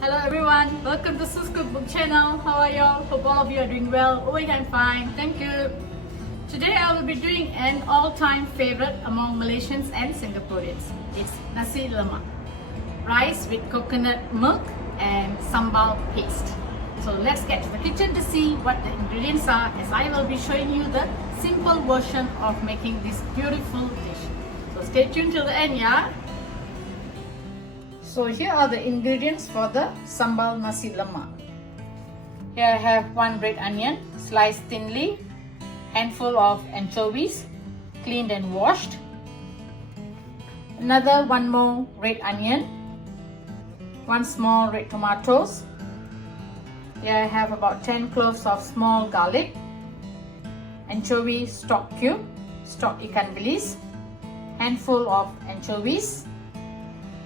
Hello everyone, welcome to Sus Cookbook channel. How are y'all? Hope all of you are doing well. Oh, I'm fine, thank you. Today I will be doing an all-time favorite among Malaysians and Singaporeans. It's nasi lemak, rice with coconut milk and sambal paste. So let's get to the kitchen to see what the ingredients are, as I will be showing you the simple version of making this beautiful dish. So stay tuned till the end, yeah? So here are the ingredients for the sambal nasi lemak. Here I have 1 red onion sliced thinly, handful of anchovies cleaned and washed, another 1 more red onion, 1 small red tomatoes. Here I have about 10 cloves of small garlic, anchovy stock cube, stock ikan bilis, handful of anchovies,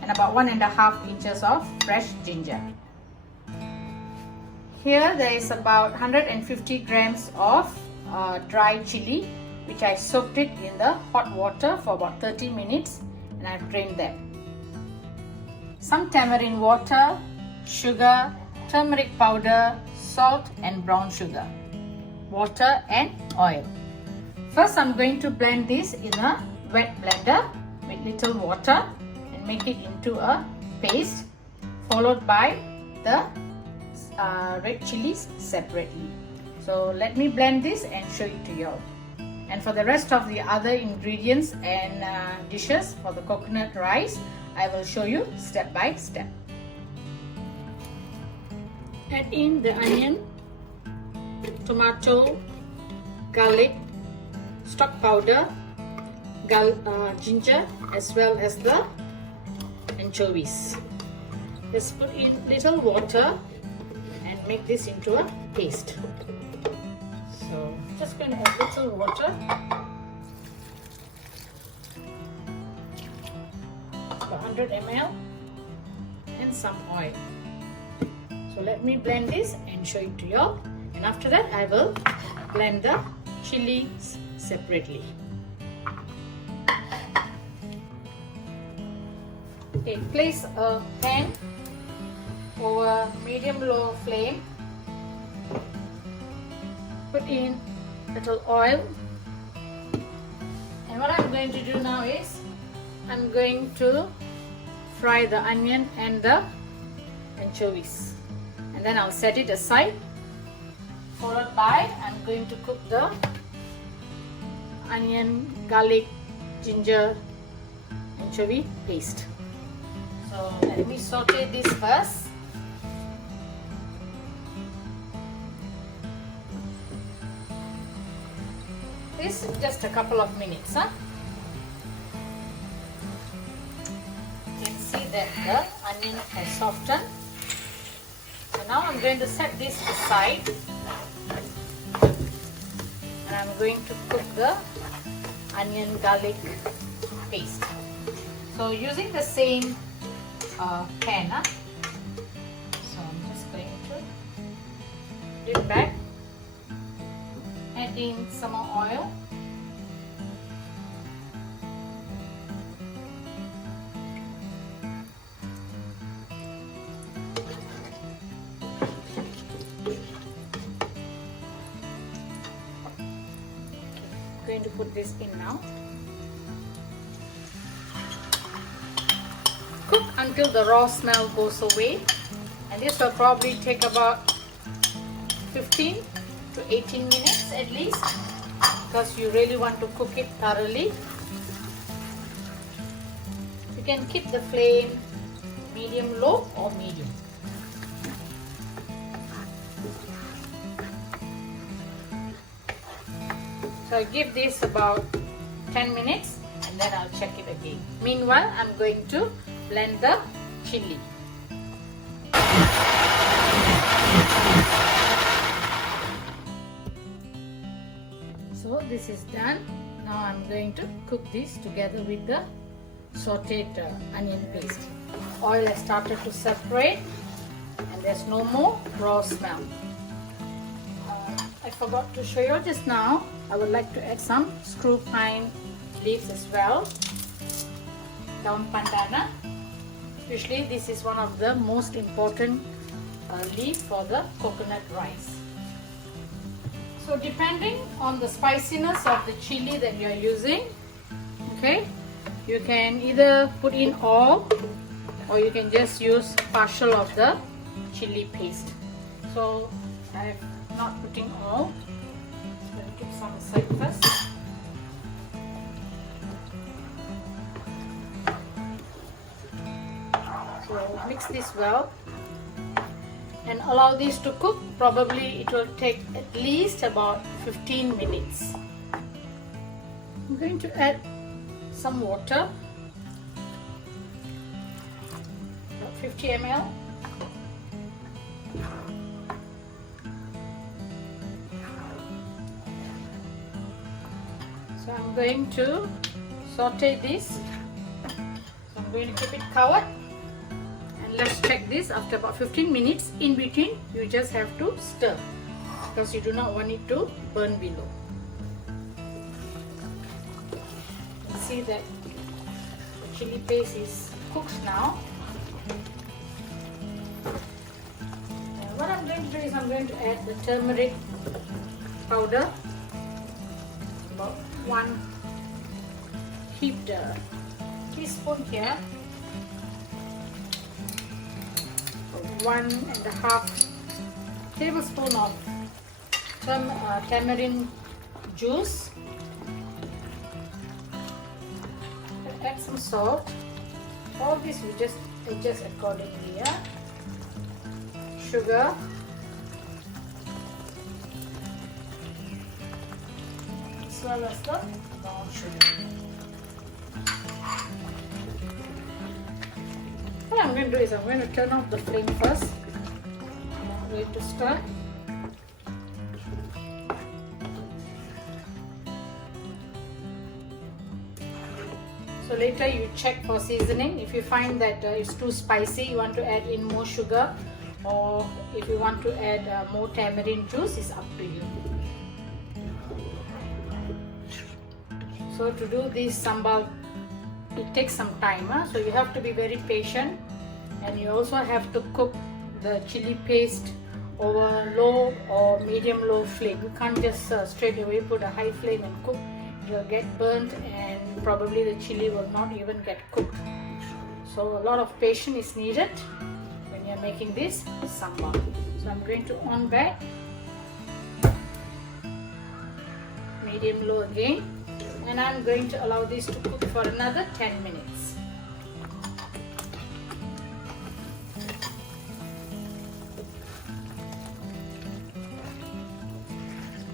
and about 1.5 inches of fresh ginger. Here there is about 150 grams of dry chili, which I soaked it in the hot water for about 30 minutes and I've drained them. Some tamarind water, sugar, turmeric powder, salt and brown sugar, water and oil. First I'm going to blend this in a wet blender with little water, make it into a paste, followed by the red chilies separately. So let me blend this and show it to you all. And for the rest of the other ingredients and dishes for the coconut rice, I will show you step by step. Add in the onion, tomato, garlic, stock powder, ginger, as well as the anchovies. Just put in little water and make this into a paste. So just going to add little water, about 100 ml, and some oil. So let me blend this and show it to you all, and after that I will blend the chilies separately. Okay, place a pan over medium-low flame. Put in little oil. And what I'm going to do now is I'm going to fry the onion and the anchovies. And then I'll set it aside. Followed by I'm going to cook the onion, garlic, ginger, anchovy paste. So let me saute this first. This is just a couple of minutes. You can see that the onion has softened. So now I'm going to set this aside. And I'm going to cook the onion garlic paste. So using the same pan, so I'm just going to dip back, add in some more oil, going to put this in now. Cook until the raw smell goes away, and this will probably take about 15 to 18 minutes at least, because you really want to cook it thoroughly. You can keep the flame medium low or medium. So I give this about 10 minutes and then I'll check it again. Meanwhile, I'm going to blend the chili. So this is done. Now I'm going to cook this together with the sauteed onion paste. Oil has started to separate and there's no more raw smell. I forgot to show you just now. I would like to add some screw pine leaves as well. Daun pandan. Usually this is one of the most important leaf for the coconut rice. So depending on the spiciness of the chili that you are using, okay, you can either put in all or you can just use partial of the chili paste. So I'm not putting all. I'm going to keep some aside first. So mix this well and allow this to cook. Probably it will take at least about 15 minutes. I'm going to add some water, about 50 ml. So I'm going to saute this. So I'm going to keep it covered. Let's check this after about 15 minutes. In between, you just have to stir because you do not want it to burn below. You see that the chili paste is cooked now. And what I'm going to do is I'm going to add the turmeric powder, about 1 heaped teaspoon here. 1.5 tablespoon of tamarind juice. Add some salt. All this you just adjust accordingly. Yeah? Sugar. As well as the brown sugar. What I'm going to do is I'm going to turn off the flame first. I'm going to stir. So later you check for seasoning. If you find that it's too spicy, you want to add in more sugar, or if you want to add more tamarind juice, it's up to you. So to do this sambal, it takes some time, so you have to be very patient, and you also have to cook the chili paste over low or medium low flame. You can't just straight away put a high flame and cook. It will get burnt and probably the chili will not even get cooked. So a lot of patience is needed when you're making this sambal. So I'm going to on back, medium low again, and I'm going to allow this to cook for another 10 minutes.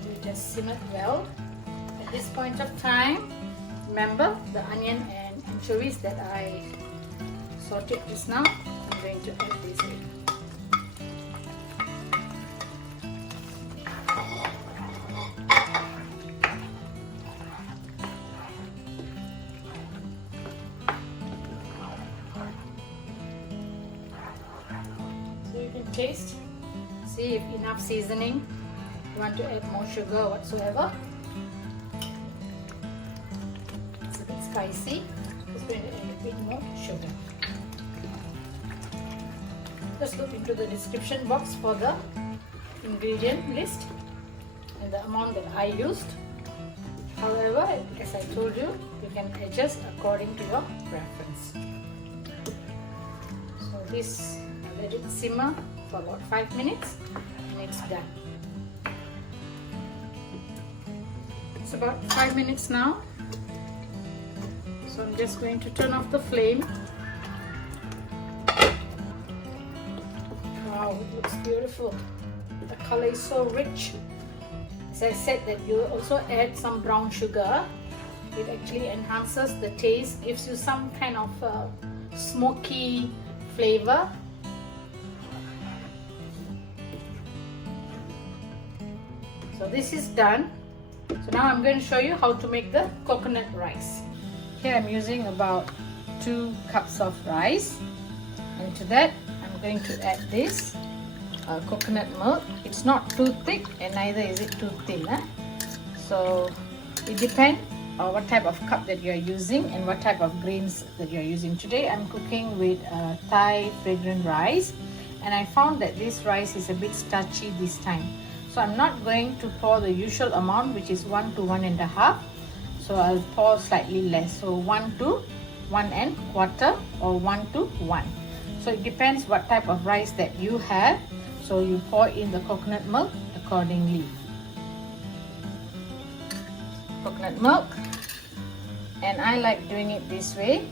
It just simmered well. At this point of time, remember the onion and anchovies that I sauteed just now. I'm going to add this in. Taste, see if enough seasoning. You want to add more sugar or whatsoever. It's a bit spicy. Just going to add a bit more sugar. Just look into the description box for the ingredient list and the amount that I used. However, as I told you, you can adjust according to your preference. So this, I let it simmer for about 5 minutes and it's done. It's about 5 minutes now, so I'm just going to turn off the flame. Wow, it looks beautiful. The color is so rich. As I said, that you also add some brown sugar. It actually enhances the taste, gives you some kind of smoky flavor. So this is done. So now I'm going to show you how to make the coconut rice. Here I'm using about 2 cups of rice, and to that I'm going to add this coconut milk. It's not too thick and neither is it too thin. So it depends what type of cup that you're using and what type of grains that you're using. Today I'm cooking with Thai fragrant rice, and I found that this rice is a bit starchy this time. So I'm not going to pour the usual amount, which is 1 to 1.5. So I'll pour slightly less. So 1 to 1.25 or 1 to 1. So it depends what type of rice that you have. So you pour in the coconut milk accordingly. Coconut milk, and I like doing it this way.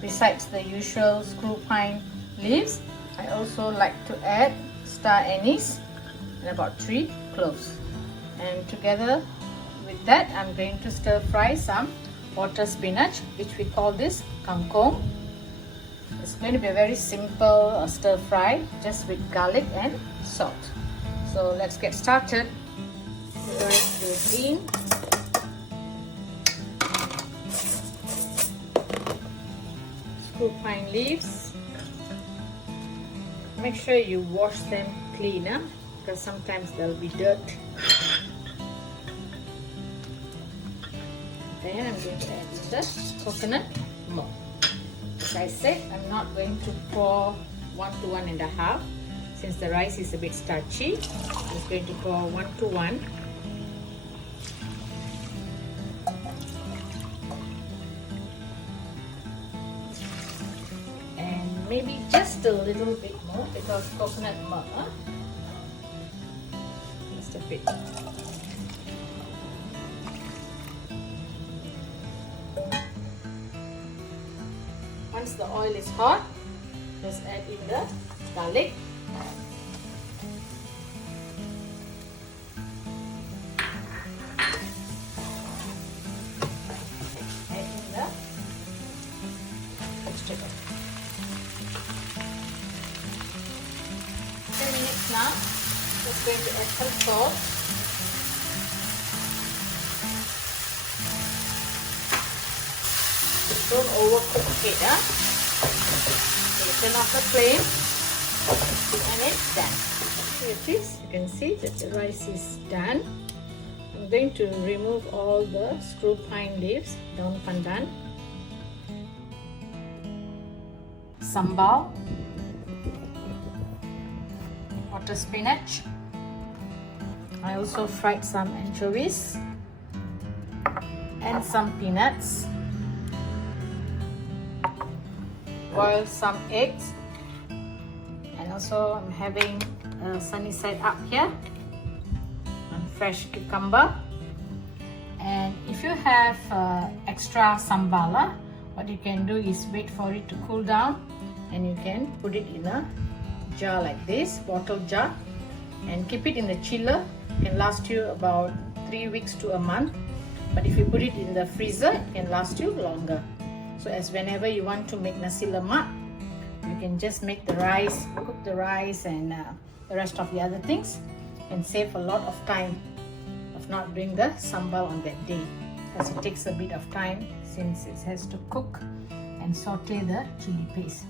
Besides the usual screw pine leaves, I also like to add star anise and about 3 cloves, and together with that I'm going to stir fry some water spinach, which we call this kangkong. It's going to be a very simple stir fry just with garlic and salt. So let's get started. The rice goes in. Screw pine leaves. Make sure you wash them clean, because sometimes there'll be dirt. Then I'm going to add the coconut milk. As I said, I'm not going to pour 1 to 1.5 since the rice is a bit starchy. I'm just going to pour 1 to 1. And maybe just a little bit more because coconut milk, just a bit. Once the oil is hot, just add in the garlic. Add in the vegetable. 10 minutes now. Just going to add some salt. Don't overcook it, Okay, turn off the flame and it's done. Here it is. You can see that the rice is done. I'm going to remove all the screw pine leaves, daun pandan, sambal, water spinach. I also fried some anchovies and some peanuts. Boil some eggs, and also I'm having a sunny side up here and fresh cucumber. And if you have extra sambal, what you can do is wait for it to cool down, and you can put it in a jar like this, bottle jar, and keep it in the chiller. It can last you about 3 weeks to a month, but if you put it in the freezer, it can last you longer. So as whenever you want to make nasi lemak, you can just make the rice, cook the rice and the rest of the other things, and save a lot of time of not doing the sambal on that day, because it takes a bit of time since it has to cook and saute the chili paste.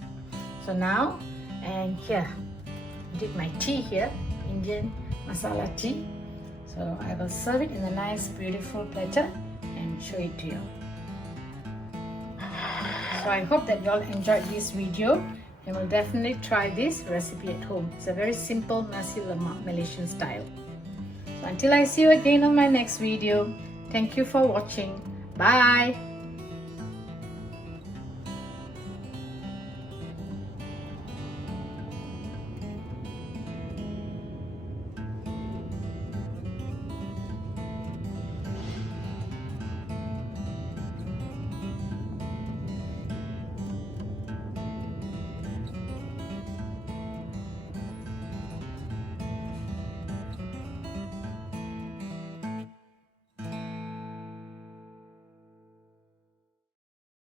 So now, and here, I did my tea here, Indian masala tea. So I will serve it in a nice beautiful platter and show it to you. So I hope that you all enjoyed this video and will definitely try this recipe at home. It's a very simple nasi lemak Malaysian style. So until I see you again on my next video, thank you for watching. Bye!